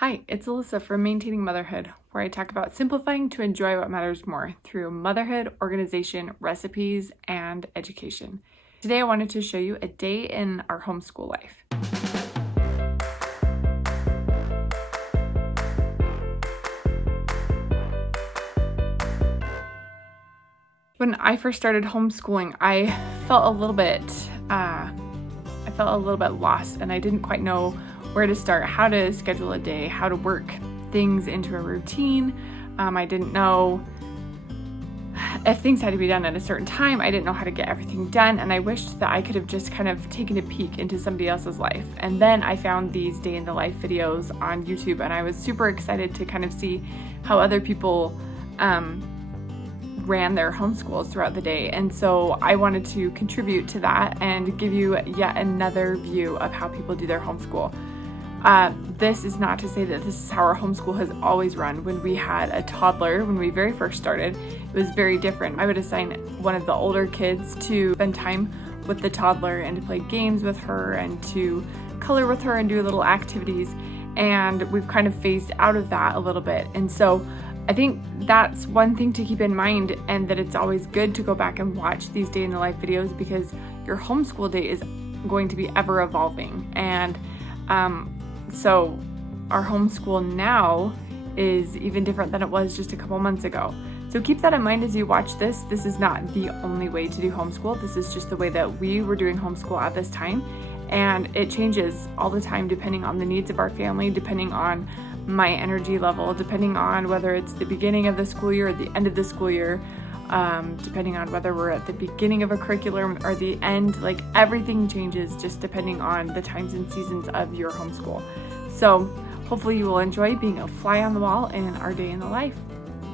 Hi, it's Alissa from Maintaining Motherhood, where I talk about simplifying to enjoy what matters more through motherhood, organization, recipes, and education. Today I wanted to show you a day in our homeschool life. When I first started homeschooling, I felt a little bit lost, and I didn't quite know where to start, how to schedule a day, how to work things into a routine. I didn't know if things had to be done at a certain time. I didn't know how to get everything done, and I wished that I could have just kind of taken a peek into somebody else's life. And then I found these day in the life videos on YouTube, and I was super excited to kind of see how other people ran their homeschools throughout the day. And so I wanted to contribute to that and give you yet another view of how people do their homeschool. This is not to say that this is how our homeschool has always run. When we had a toddler, when we very first started, it was very different. I would assign one of the older kids to spend time with the toddler and to play games with her and to color with her and do little activities. And we've kind of phased out of that a little bit. And so I think that's one thing to keep in mind, and that it's always good to go back and watch these day in the life videos, because your homeschool day is going to be ever evolving. And so our homeschool now is even different than it was just a couple months ago. So keep that in mind as you watch this. This is not the only way to do homeschool. This is just the way that we were doing homeschool at this time. And it changes all the time depending on the needs of our family, depending on my energy level, depending on whether it's the beginning of the school year or the end of the school year, depending on whether we're at the beginning of a curriculum or the end. Like, everything changes just depending on the times and seasons of your homeschool. So hopefully you will enjoy being a fly on the wall in our day in the life.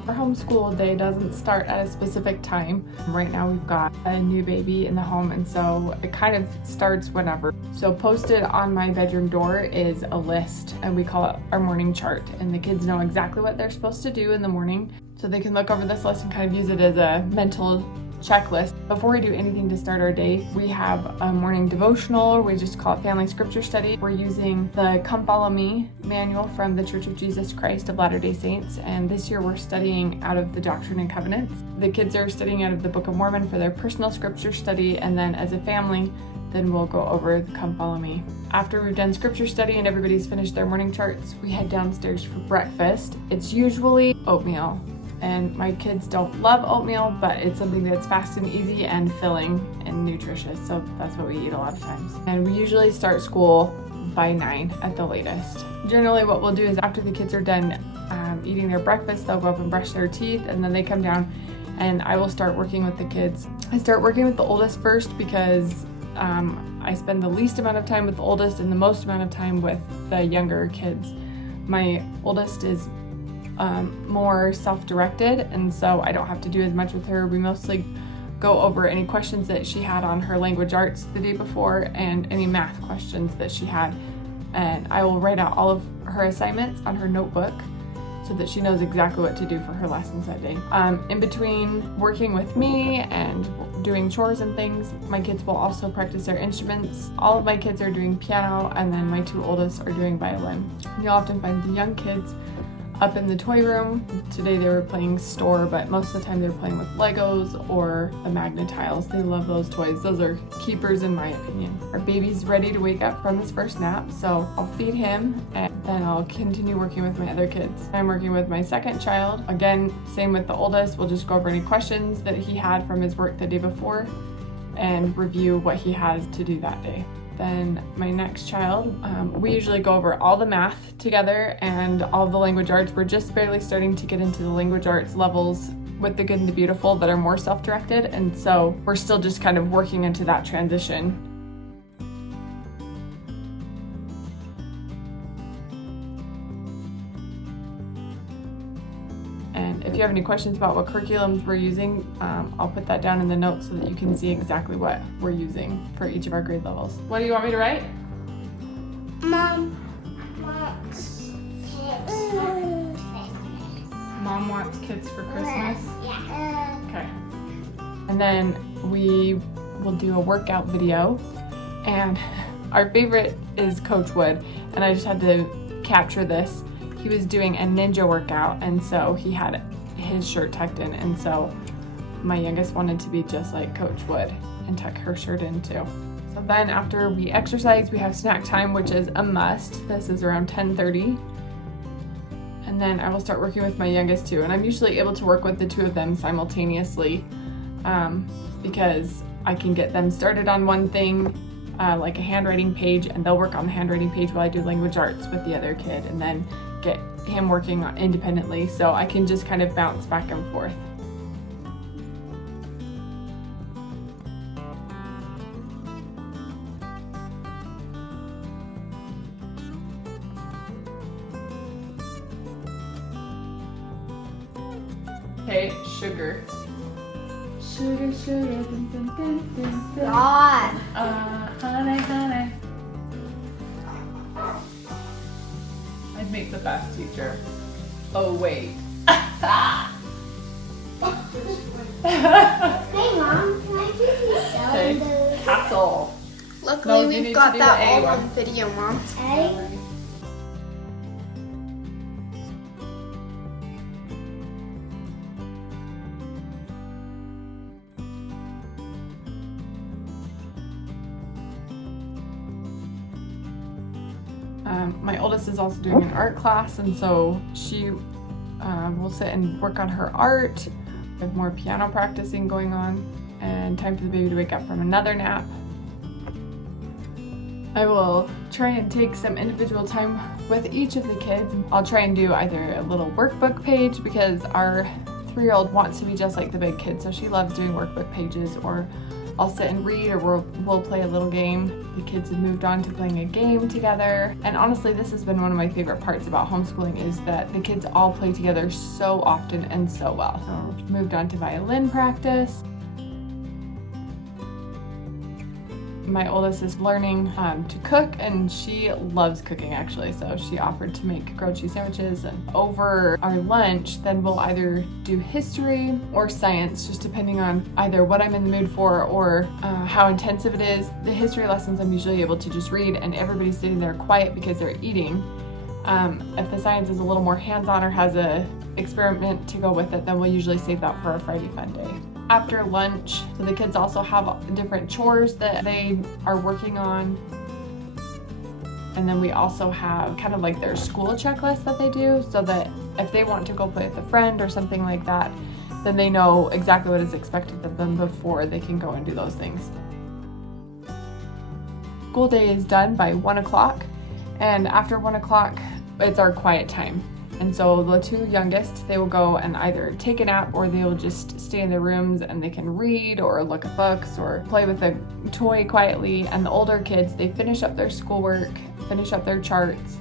Our homeschool day doesn't start at a specific time. Right now we've got a new baby in the home, and so it kind of starts whenever. So posted on my bedroom door is a list, and we call it our morning chart, and the kids know exactly what they're supposed to do in the morning, so they can look over this list and kind of use it as a mental checklist. Before we do anything to start our day, we have a morning devotional, or we just call it family scripture study. We're using the Come Follow Me manual from the Church of Jesus Christ of Latter-day Saints, and this year we're studying out of the Doctrine and Covenants. The kids are studying out of the Book of Mormon for their personal scripture study, and then as a family, then we'll go over the Come Follow Me. After we've done scripture study and everybody's finished their morning charts, we head downstairs for breakfast. It's usually oatmeal. And my kids don't love oatmeal, but it's something that's fast and easy and filling and nutritious, so that's what we eat a lot of times. And we usually start school by 9 at the latest. Generally what we'll do is after the kids are done eating their breakfast, they'll go up and brush their teeth, and then they come down and I will start working with the kids. I start working with the oldest first because I spend the least amount of time with the oldest and the most amount of time with the younger kids. My oldest is more self-directed, and so I don't have to do as much with her. We mostly go over any questions that she had on her language arts the day before and any math questions that she had, and I will write out all of her assignments on her notebook so that she knows exactly what to do for her lessons that day. In between working with me and doing chores and things, my kids will also practice their instruments. All of my kids are doing piano, and then my two oldest are doing violin. You'll often find the young kids up in the toy room. Today they were playing store, but most of the time they're playing with Legos or the Magnet tiles. They love those toys. Those are keepers in my opinion. Our baby's ready to wake up from his first nap, so I'll feed him and then I'll continue working with my other kids. I'm working with my second child. Again, same with the oldest. We'll just go over any questions that he had from his work the day before and review what he has to do that day. Then my next child, we usually go over all the math together and all the language arts. We're just barely starting to get into the language arts levels with the good and the beautiful that are more self-directed, and so we're still just kind of working into that transition. And if you have any questions about what curriculums we're using, I'll put that down in the notes so that you can see exactly what we're using for each of our grade levels. What do you want me to write? Mom wants kids for Christmas. Mom wants kids for Christmas? Yeah. Okay. And then we will do a workout video, and our favorite is Coach Wood, and I just had to capture this. he was doing a ninja workout, and so he had his shirt tucked in, and so my youngest wanted to be just like Coach would and tuck her shirt in too. So then after we exercise, we have snack time, which is a must. This is around 10:30. And then I will start working with my youngest too. And I'm usually able to work with the two of them simultaneously because I can get them started on one thing, like a handwriting page, and they'll work on the handwriting page while I do language arts with the other kid, and then get him working independently. So I can just kind of bounce back and forth. Okay, sugar. Sugar, sugar, dun, dun, dun, dun, dun. God. Honey, honey. I'd make the best teacher. Oh, wait. Hey, Mom, can I give you some Okay, of those? castle. Luckily, No, you need we've to got do that the A all one. on video, Mom. Hey? My oldest is also doing an art class, and so she will sit and work on her art. We have more piano practicing going on, and time for the baby to wake up from another nap. I will try and take some individual time with each of the kids. I'll try and do either a little workbook page, because our 3-year-old wants to be just like the big kid, so she loves doing workbook pages, or I'll sit and read, or we'll play a little game. The kids have moved on to playing a game together. And honestly, this has been one of my favorite parts about homeschooling, is that the kids all play together so often and so well. So we've moved on to violin practice. My oldest is learning to cook, and she loves cooking actually, so she offered to make grilled cheese sandwiches. And over our lunch, then we'll either do history or science, just depending on either what I'm in the mood for or how intensive it is. The history lessons I'm usually able to just read, and everybody's sitting there quiet because they're eating. If the science is a little more hands-on or has a experiment to go with it, then we'll usually save that for a Friday fun day. After lunch, so the kids also have different chores that they are working on. And then we also have kind of like their school checklist that they do, so that if they want to go play with a friend or something like that, then they know exactly what is expected of them before they can go and do those things. School day is done by 1 o'clock, and after 1 o'clock, it's our quiet time. And so the two youngest, they will go and either take a nap, or they will just stay in their rooms and they can read or look at books or play with a toy quietly. And the older kids, they finish up their schoolwork, finish up their charts.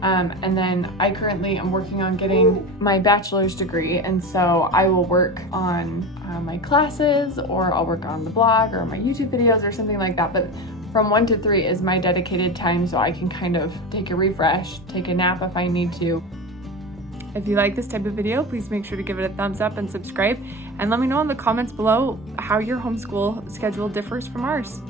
And then I currently am working on getting my bachelor's degree. And so I will work on my classes, or I'll work on the blog or my YouTube videos or something like that. But from 1 to 3 is my dedicated time, so I can kind of take a refresh, take a nap if I need to. If you like this type of video, please make sure to give it a thumbs up and subscribe, and let me know in the comments below how your homeschool schedule differs from ours.